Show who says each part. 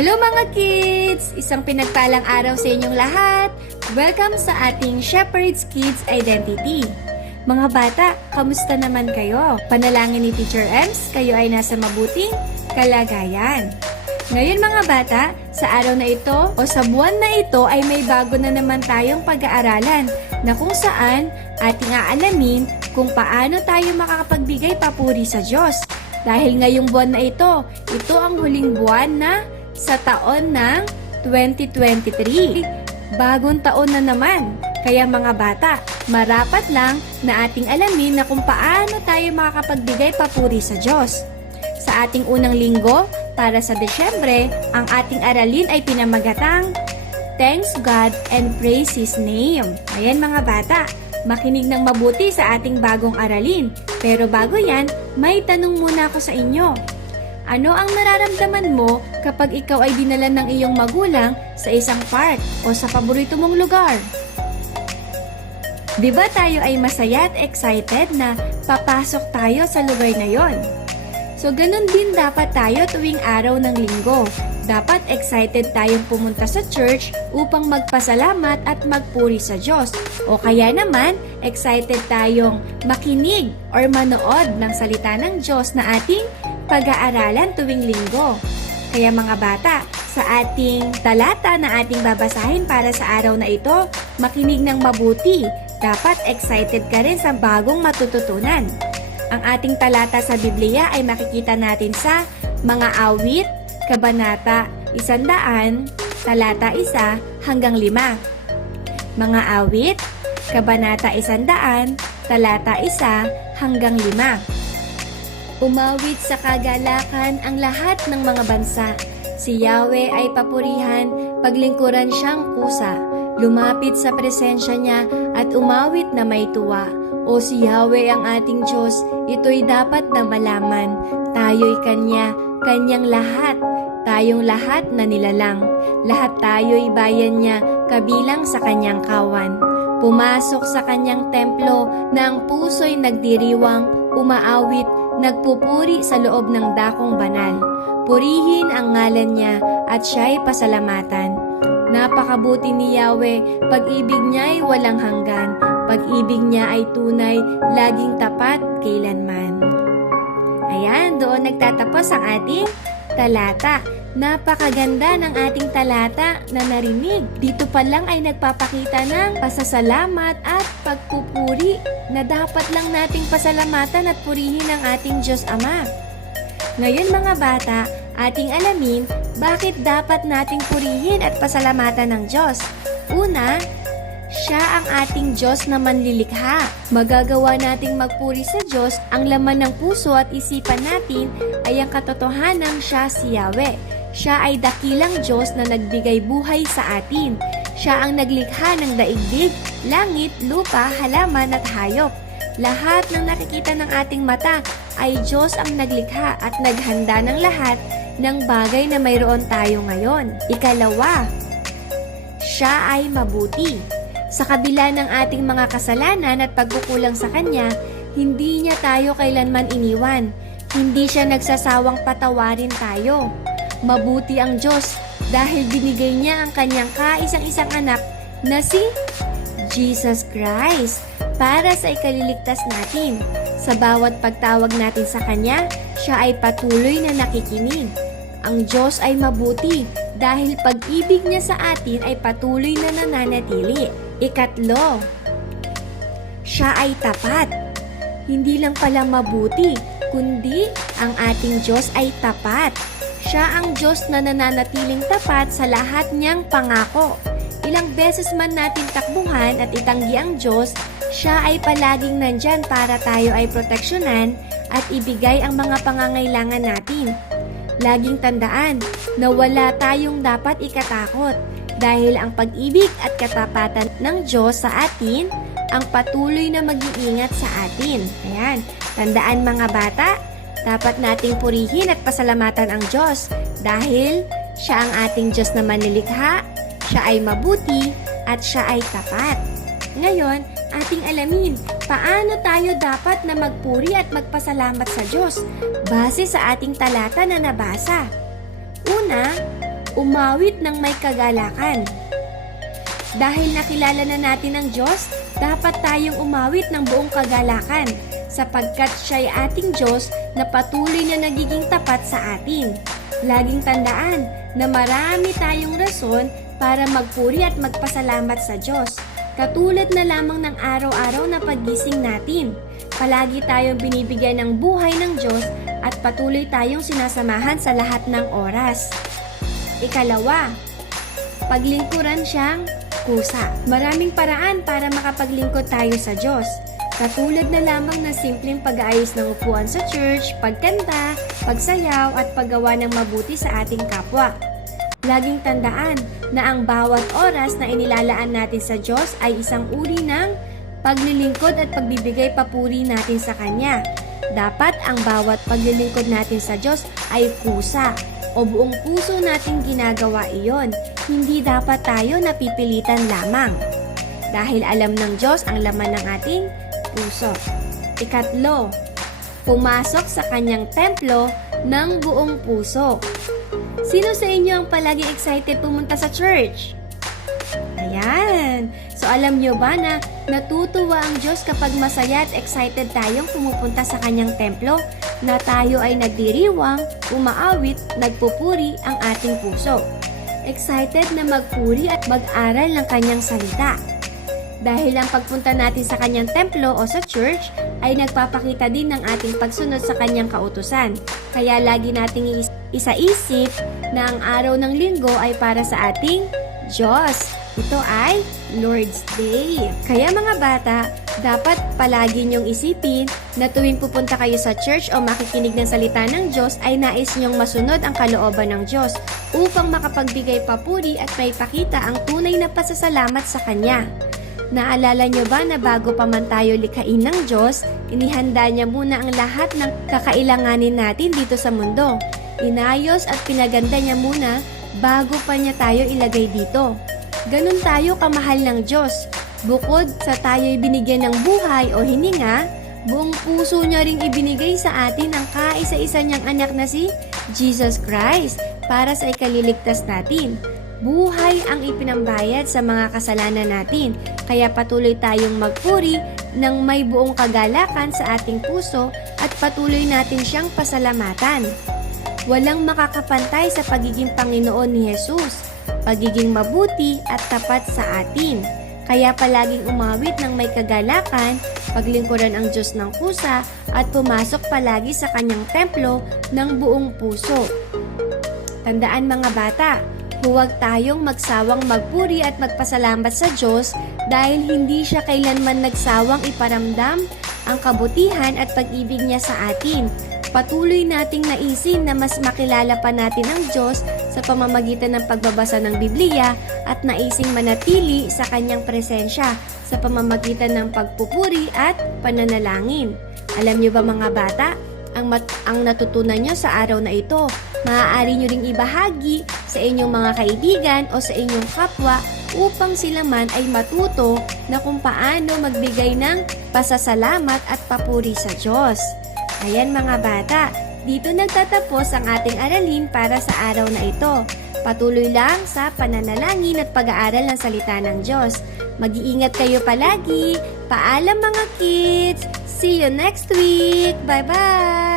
Speaker 1: Hello mga kids! Isang pinagpalang araw sa inyong lahat. Welcome sa ating Shepherd's Kids Identity. Mga bata, kamusta naman kayo? Panalangin ni Teacher Ems, kayo ay nasa mabuting kalagayan. Ngayon mga bata, sa araw na ito o sa buwan na ito ay may bago na naman tayong pag-aaralan na kung saan ating aalamin kung paano tayo makakapagbigay papuri sa Diyos. Dahil ngayong buwan na ito, ito ang huling buwan na sa taon ng 2023. Bagong taon na naman. Kaya mga bata, marapat lang na ating alamin na kung paano tayo makakapagbigay papuri sa Diyos. Sa ating unang linggo, para sa Desyembre, ang ating aralin ay pinamagatang Thanks God and Praise His Name. Ayan mga bata, makinig ng mabuti sa ating bagong aralin. Pero bago yan, may tanong muna ako sa inyo. Ano ang nararamdaman mo kapag ikaw ay dinala ng iyong magulang sa isang park o sa paborito mong lugar? Di ba tayo ay masaya at excited na papasok tayo sa lugar na yon? So ganun din dapat tayo tuwing araw ng linggo. Dapat excited tayong pumunta sa church upang magpasalamat at magpuri sa Diyos. O kaya naman, excited tayong makinig or manood ng salita ng Diyos na ating pag-aaralan tuwing linggo. Kaya mga bata, sa ating talata na ating babasahin para sa araw na ito, makinig ng mabuti. Dapat excited ka rin sa bagong matututunan. Ang ating talata sa Biblia ay makikita natin sa mga awit, kabanata, isandaan, talata isa hanggang lima. Mga awit, kabanata isandaan, talata isa hanggang lima. Umawit sa kagalakan ang lahat ng mga bansa. Si Yahweh ay papurihan, paglingkuran siyang kusa. Lumapit sa presensya niya at umawit na may tuwa. O si Yahweh ang ating Diyos, ito'y dapat na malaman. Tayo'y Kanya, Kanyang lahat. Tayong lahat na nilalang. Lahat tayo'y bayan niya, kabilang sa Kanyang kawan. Pumasok sa Kanyang templo na ang puso'y nagdiriwang, umaawit, nagpupuri sa loob ng dakong banal. Purihin ang ngalan niya at siya'y pasalamatan. Napakabuti ni Yahweh, pag-ibig niya'y walang hanggan. Pag-ibig niya ay tunay, laging tapat kailanman. Ayan, doon nagtatapos ang ating talata. Napakaganda ng ating talata na narinig. Dito pa lang ay nagpapakita ng pasasalamat at pagpupuri na dapat lang nating pasalamatan at purihin ang ating Diyos Ama. Ngayon mga bata, ating alamin bakit dapat nating purihin at pasalamatan ng Diyos. Una, siya ang ating Diyos na manlilikha. Magagawa nating magpuri sa Diyos ang laman ng puso at isipan natin ay ang katotohanan siya si Yahweh. Siya ay dakilang Diyos na nagbigay buhay sa atin. Siya ang naglikha ng daigdig, langit, lupa, halaman at hayop. Lahat ng nakikita ng ating mata ay Diyos ang naglikha at naghanda ng lahat ng bagay na mayroon tayo ngayon. Ikalawa, siya ay mabuti. Sa kabila ng ating mga kasalanan at pagkukulang sa Kanya, hindi niya tayo kailanman iniwan. Hindi siya nagsasawang patawarin tayo. Mabuti ang Diyos dahil binigay niya ang kanyang kaisang-isang anak na si Jesus Christ para sa ikaliligtas natin. Sa bawat pagtawag natin sa Kanya, siya ay patuloy na nakikinig. Ang Diyos ay mabuti dahil pag-ibig niya sa atin ay patuloy na nananatili. Ikatlo, siya ay tapat. Hindi lang pala mabuti, kundi ang ating Diyos ay tapat. Siya ang Diyos na nananatiling tapat sa lahat niyang pangako. Ilang beses man natin takbuhan at itanggi ang Diyos, siya ay palaging nandyan para tayo ay proteksyonan at ibigay ang mga pangangailangan natin. Laging tandaan na wala tayong dapat ikatakot dahil ang pag-ibig at katapatan ng Diyos sa atin ang patuloy na mag-iingat sa atin. Ayan, tandaan mga bata, dapat nating purihin at pasalamatan ang Diyos dahil siya ang ating Diyos na manilikha, siya ay mabuti, at siya ay tapat. Ngayon, ating alamin paano tayo dapat na magpuri at magpasalamat sa Diyos base sa ating talata na nabasa. Una, umawit ng may kagalakan. Dahil nakilala na natin ang Diyos, dapat tayong umawit ng buong kagalakan sapagkat siya'y ating Diyos na patuloy na nagiging tapat sa atin. Laging tandaan na marami tayong rason para magpuri at magpasalamat sa Diyos. Katulad na lamang ng araw-araw na paggising natin. Palagi tayong binibigyan ng buhay ng Diyos at patuloy tayong sinasamahan sa lahat ng oras. Ikalawa, paglingkuran siyang kusa. Maraming paraan para makapaglingkod tayo sa Diyos. Katulad na lamang ng simpleng pag-aayos ng upuan sa church, pagkanta, pagsayaw at paggawa ng mabuti sa ating kapwa. Laging tandaan na ang bawat oras na inilalaan natin sa Diyos ay isang uri ng paglilingkod at pagbibigay papuri natin sa Kanya. Dapat ang bawat paglilingkod natin sa Diyos ay kusa o buong puso nating ginagawa iyon. Hindi dapat tayo napipilitan lamang. Dahil alam ng Diyos ang laman ng ating puso. Ikatlo, pumasok sa kanyang templo ng buong puso. Sino sa inyo ang palagi excited pumunta sa church? Ayan. So alam nyo ba na natutuwa ang Diyos kapag masaya at excited tayong pumupunta sa kanyang templo na tayo ay nagdiriwang, umaawit, nagpupuri ang ating puso. Excited na magpuri at mag-aral ng kanyang salita. Dahil ang pagpunta natin sa kanyang templo o sa church ay nagpapakita din ng ating pagsunod sa kanyang kautusan. Kaya lagi nating is- isaisip na ang araw ng linggo ay para sa ating Diyos. Ito ay Lord's Day. Kaya mga bata, dapat palagi niyong isipin na tuwing pupunta kayo sa church o makikinig ng salita ng Diyos ay nais niyong masunod ang kalooban ng Diyos upang makapagbigay papuri at may pakita ang tunay na pasasalamat sa Kanya. Naalala niyo ba na bago pa man tayo likhain ng Diyos, inihanda niya muna ang lahat ng kakailanganin natin dito sa mundo. Inayos at pinaganda niya muna bago pa niya tayo ilagay dito. Ganun tayo kamahal ng Diyos. Bukod sa tayo'y binigyan ng buhay o hininga, buong puso niya ring ibinigay sa atin ang kaisa-isa niyang anak na si Jesus Christ para sa ikaliligtas natin. Buhay ang ipinambayad sa mga kasalanan natin, kaya patuloy tayong magpuri ng may buong kagalakan sa ating puso at patuloy natin siyang pasalamatan. Walang makakapantay sa pagiging Panginoon ni Jesus, pagiging mabuti at tapat sa atin. Kaya palaging umawit ng may kagalakan, paglingkuran ang Diyos ng kusa at pumasok palagi sa kanyang templo ng buong puso. Tandaan mga bata, huwag tayong magsawang magpuri at magpasalamat sa Diyos dahil hindi siya kailanman nagsawang iparamdam ang kabutihan at pag-ibig niya sa atin. Patuloy nating naisin na mas makilala pa natin ang Diyos sa pamamagitan ng pagbabasa ng Biblia at naising manatili sa kanyang presensya sa pamamagitan ng pagpupuri at pananalangin. Alam niyo ba mga bata, ang, mat- ang natutunan nyo sa araw na ito, maaari nyo ring ibahagi sa inyong mga kaibigan o sa inyong kapwa upang sila man ay matuto na kung paano magbigay ng pasasalamat at papuri sa Diyos. Ayan mga bata, dito nagtatapos ang ating aralin para sa araw na ito. Patuloy lang sa pananalangin at pag-aaral ng salita ng Diyos. Mag-iingat kayo palagi. Paalam mga kids! See you next week! Bye-bye!